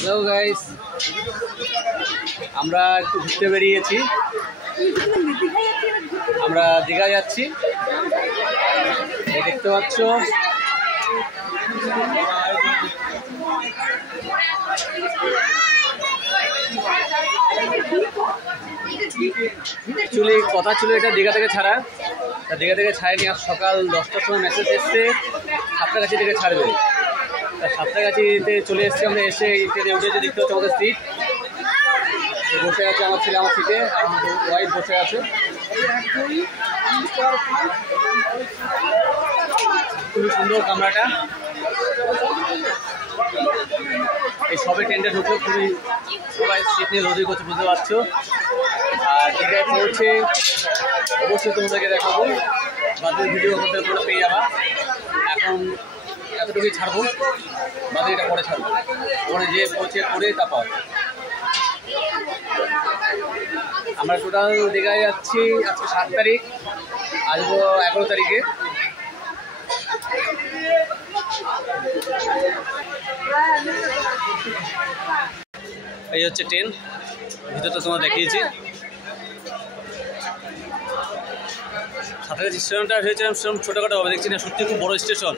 Hello guys, আমরা একটু ঘুরতে বেরিয়েছি। আমরা দীঘা যাচ্ছি, দেখতে পাচ্ছ। অ্যাকচুয়ালি কথা ছিল এটা দীঘা থেকে ছাড়া, দীঘা থেকে ছাড়েনি। আজ সকাল 10টার সময় মেসেজ এসছে সাতটাগাছি থেকে ছাড়বে। সাতটাগাছিতে চলে এসেছি আমরা। এসে ট্রেনে উঠেছে, দেখতে হচ্ছে আমাদের সিট। বসে আছে আমার ছেলে আমার সিটে, আমার ওয়াইফ বসে আছে। খুবই সুন্দর কামরাটা। এই সবে ট্রেনটা ঢুকলো, খুবই সবাই সিট নিয়ে লড়াই করছে, বুঝতে পারছো। আর দীঘায় পৌঁছে অবশ্যই তোমাদেরকে দেখাবো, বাদের ভিডিও করতে করে পেয়ে যাবা। এখন এতটুকুই ছাড়বো, বাদের এটা পরে ছাড়বো, ওখানে যে পৌঁছে করে তারপর আমরা টোটাল দীঘায় যাচ্ছি। আজকে 7 তারিখ, আসবো 11 তারিখে। এই হচ্ছে ট্রেন, ভিতরটা তোমার দেখিয়েছি। সাঁতরাগাছি স্টেশনটা ভেবেছিলাম সেরকম ছোটোখাটো হবে, দেখছি না, সত্যি খুব বড় স্টেশন।